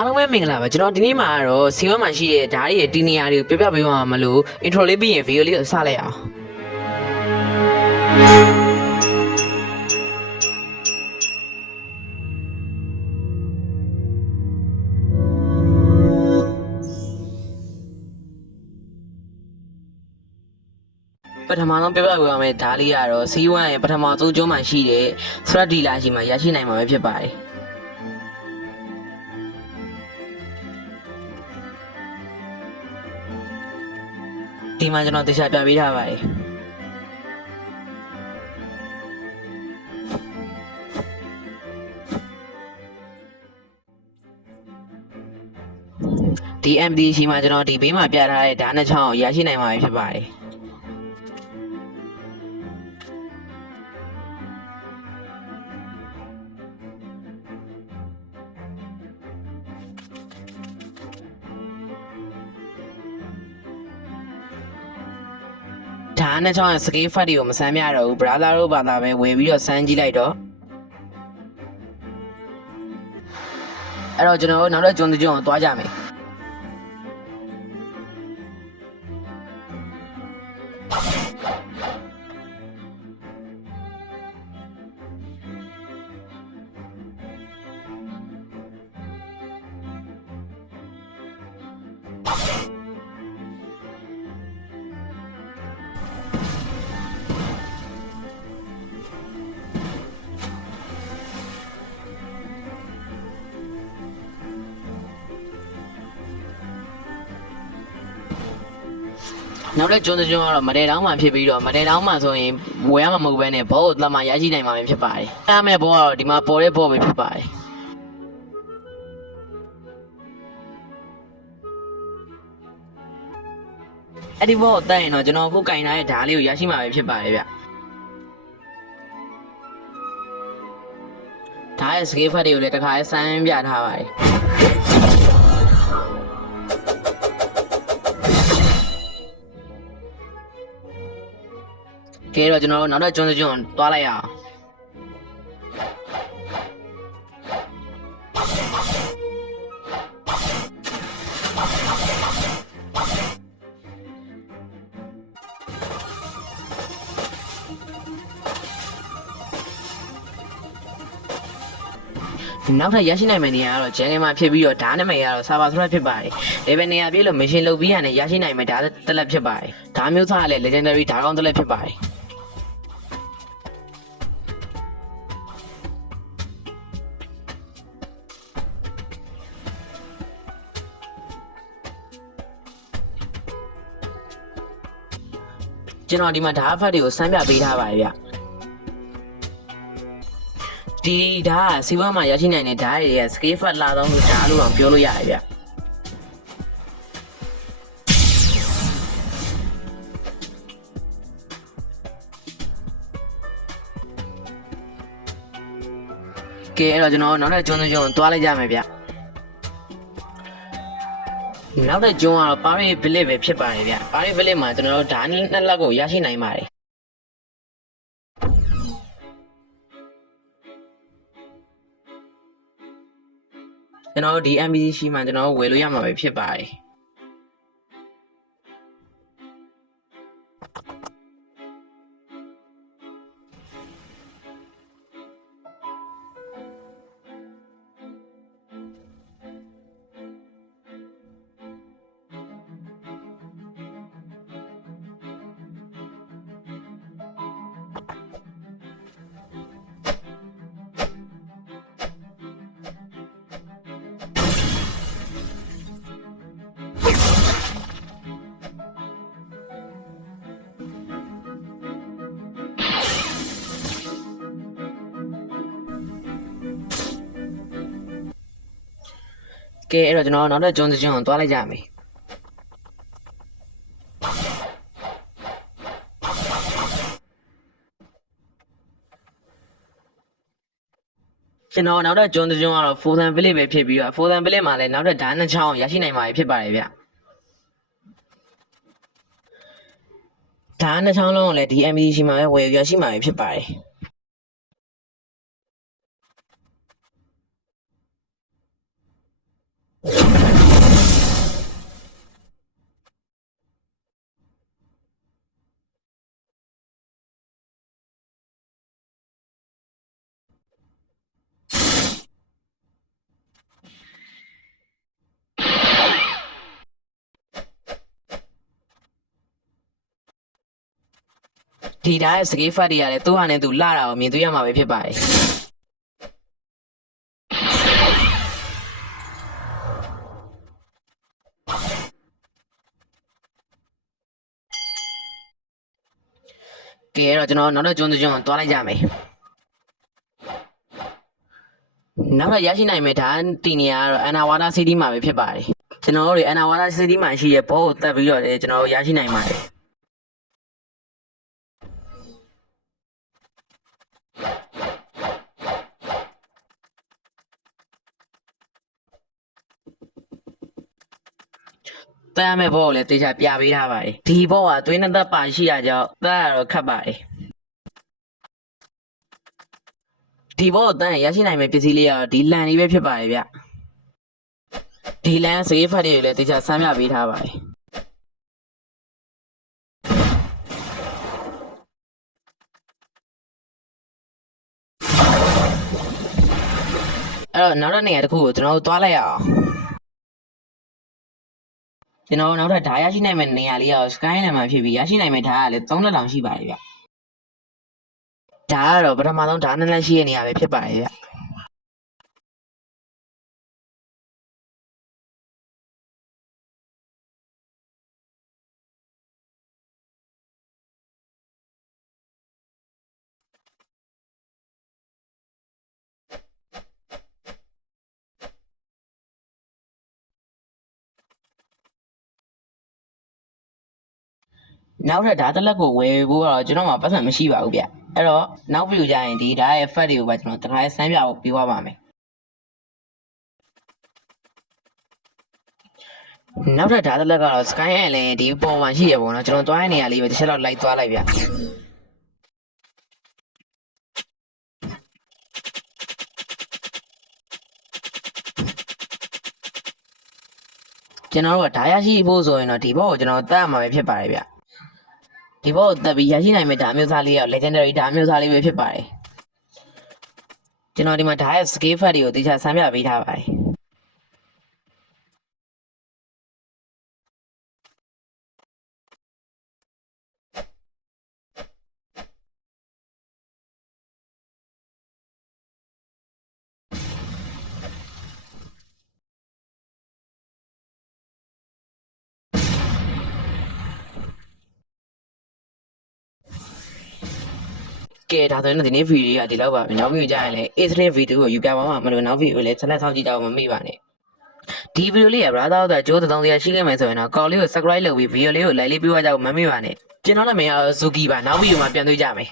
အားလုံးပဲမင်္ဂလာပါကျွန်တော်ဒီနေ့မှာတော့စီဝမ်မှာရှိတဲ့ဓာတ်ရဲ့တီနီယာတွေကိုပြပြပေးပါမလို့ intro လေးပြီးရင် video လေးကိုစလိုက်အောင်ပထမဆုံးပြပြပေးပါမယ်ဓာတ်လေးကတော့စီဝမ်ရဲ့ပထမဆုံးကျုံးမှာရှိတဲ့ thread dealer ရှိမှရရှိနိုင်မှာပဲဖြစ်ပါတယ်ဒီမှာကျွန်တော်တခြားပြပေးထားပါတယ်ဒီ MD ရှိမှကျွန်တော်ဒီဘေးမှာပြထားတဲ့ဓာတ်နှစ်ချောင်းကိုရရှိနိုင်မှာဖြစ်ပါတယ်ဒါနဲ့ချောင်းရဲ့ scale fat တွေကိုမစမ်းပြတော့ဘူး brother တို့ဘာသာပဲဝယ်ပြီးတော့စမ်းကြည့်လိုက်တော့အဲ့တော့ကျွန်တော်တို့နောက်တော့ကျွန်းတကျွန်းကိုသွားကြမယ်နောက်တဲ့ကျွန်းတကျွန်းကတော့မတဲတောင်းမှဖြစ်ပြီးတော့မတဲတောင်းမှဆိုရင်ဝယ်ရမှာမဟုတ်ဘဲနဲ့ဘောကိုသတ်မှရရှိနိုင်မှာပဲဖြစ်ပါတယ်။အဲ့မဲ့ဘောကတော့ဒီမှာပေါ်တဲ့ဘောပဲဖြစ်ပါတယ်။အဲ့ဒီဘောကိုတတ်ရင်တော့ကျွန်တော်အခုကင်ထားတဲ့ဓာတ်လေးကိုရရှိမှာပဲဖြစ်ပါတယ်ဗျ။ဓာတ်ရဲ့ scale fat တွေကိုလည်းတစ်ခါစမ်းပြထားပါတယ်။ကဲတော့ကျွန်တော်တို့နောက်တော့ကျွန်းကျွန်းသွားလိုက်ရအောင်နောက်ထပ်ရရှိနိုင်မယ့်နေရာကတော့ဂျန်နယ်မှာဖြစ်ပြီးတော့ဓာတ်နံပါတ်ကတော့ server thread ဖြစ်ပါတယ်။ level နေရာပြည့်လို့ mission လုပ်ပြီးရတယ်ရရှိနိုင်မယ့်ဓာတ်တစ်လက်ဖြစ်ပါတယ်။ဓာတ်မျိုးစားကလည်း legendary ဓာတ်ကောင်းတစ်လက်ဖြစ်ပါတယ်။ကျွန်တော်ဒီမှာဓာတ်ဖတ်တွေကိုစမ်းပြပေးထားပါတယ်ဗျ။ဒီဓာတ်စီဝါမှာရရှိနိုင်တဲ့ဓာတ်တွေက scale fat လာတော့လို့ဓာတ်လို့တော့ပြောလို့ရတယ်ဗျကဲအဲ့တော့ကျွန်တော်နောက်ထပ်ကျွန်းကျွန်းသွားလိုက်ကြမယ်ဗျနောက်တဲ့ကျွန်းကတော့ Paris Village ပဲဖြစ်ပါတယ်ဗျ Paris Village မှာကျွန်တော်တို့ဓာတ်နှစ်လက်ကိုရရှိနိုင်ပါတယ်ကျွန်တော်တို့ဒီ MBC ရှိမှကျွန်တော်တို့ဝယ်လို့ရမှာပဲဖြစ်ပါတယ်ကဲအဲ့တော့ကျွန်တော်နောက်တဲ့ကျွန်းကျွန်းကိုသွားလိုက်ကြမယ်ကျွန်တော်နောက်တဲ့ကျွန်းကျွန်းကတော့ Frozen Village ပဲဖြစ်ပြီးတော့ Frozen Village မှာလည်းနောက်တဲ့ဓာတ်နှစ်ချောင်းရရှိနိုင်မှာဖြစ်ပါတယ်ဗျဓာတ်နှစ်ချောင်းလုံးကိုလည်းဒီ MBC ရှိမှာပဲဝယ်ရရှိမှာဖြစ်ပါတယ် ဒီဓာတ်ရဲ့စကေးဖတ်တွေရတယ်သူ့ဟာနဲ့သူလှတာကိုမြင်တွေ့ရမှာပဲဖြစ်ပါတယ်ကဲအဲ့တော့ကျွန်တော်နောက်တော့ကျွန်းကျွန်းကိုသွားလိုက်ကြမယ်နောက်တော့ရရှိနိုင်မယ့်ဓာတ်တီနေရကတော့အန်နာဝါဒစီတီမှာပဲဖြစ်ပါတယ်ကျွန်တော်တို့တွေအန်နာဝါဒစီတီမှာရှိရဲ့ဘောကိုတက်ပြီးတော့ကျွန်တော်တို့ရရှိနိုင်ပါတယ်တမ်းမဲ့ဘောကိုလည်းတေချာပြပေးထားပါတယ်ဒီဘောကသွေးနှစ်သက်ပါရှိရကြောင်းတက်ရတော့ခတ်ပါတယ်ဒီဘောကိုတန်းရရှိနိုင်မယ့်ပစ္စည်းလေးကတော့ဒီလန်လေးပဲဖြစ်ပါတယ်ဗျဒီလန်စကေးဖတ်တွေလည်းတေချာဆမ်းပြပေးထားပါတယ်အဲ့တော့နောက်တဲ့နေရာတစ်ခုကိုကျွန်တော်တို့သွားလိုက်ရအောင်ကျွန်တော်နောက်ထပ်ဓာတ်ရရှိနိုင်မယ့်နေရာလေးက sky နဲ့မှာဖြစ်ပြီးရရှိနိုင်မယ့်ဓာတ်ကလည်း3လက်တောင်ရှိပါတယ်ဗျဓာတ်ကတော့ပထမဆုံးဓာတ်2လက်ရှိတဲ့နေရာပဲဖြစ်ပါတယ်ဗျနောက်ထပ်ဓာတ်တစ်လက်ကိုဝယ်ဖို့တော့ကျွန်တော်မှပတ်စံမရှိပါဘူးဗျအဲ့တော့နောက်ဗီဒီယိုကြရင်ဒီဓာတ်ရဲ့ fat တွေကိုပါကျွန်တော်တခါဆန်းပြဖို့ပြီးသွားပါမယ်နောက်ထပ်ဓာတ်တစ်လက်ကတော့ sky ရဲ့လည်းဒီပေါ်မှာရှိရပေါ့နော်ကျွန်တော်သွားရနေရလေးပဲတစ်ချက်တော့လိုက်သွားလိုက်ဗျကျွန်တော်တို့ကဓာတ်ရရှိဖို့ဆိုရင်တော့ဒီဘောကိုကျွန်တော်တတ်ရမှာပဲဖြစ်ပါတယ်ဗျဒီဘောကိုတက်ပြီးရရှိနိုင်မယ့်ဓာတ်မျိုးစားလေးက legendary ဓာတ်မျိုးစားလေးပဲဖြစ်ပါတယ်ကျွန်တော်ဒီမှာဓာတ်ရဲ့ scale fat တွေကိုတေချာဆမ်းပြပေးထားပါတယ်ကဲဒါဆိုရင်ဒီနေ့ဗီဒီယိုကဒီလောက်ပါပြီနောက်ဗီဒီယိုကြရင်လည်း A3 ဗီဒီယိုကိုယူပြပါမှာမလို့နောက်ဗီဒီယိုလည်းဆက်လက်ဆောင်ကြည့်ကြအောင်မမေ့ပါနဲ့ဒီဗီဒီယိုလေးက brother တို့ကြိုးတုံးစရာရှိခဲ့မယ်ဆိုရင်တော့ကော်လေးကို subscribe လုပ်ပြီးဗီဒီယိုလေးကို like လေးပြီးသွားကြအောင်မမေ့ပါနဲ့ကျွန်တော်နာမည်က Zuki ပါနောက်ဗီဒီယိုမှာပြန်တွေ့ကြမယ်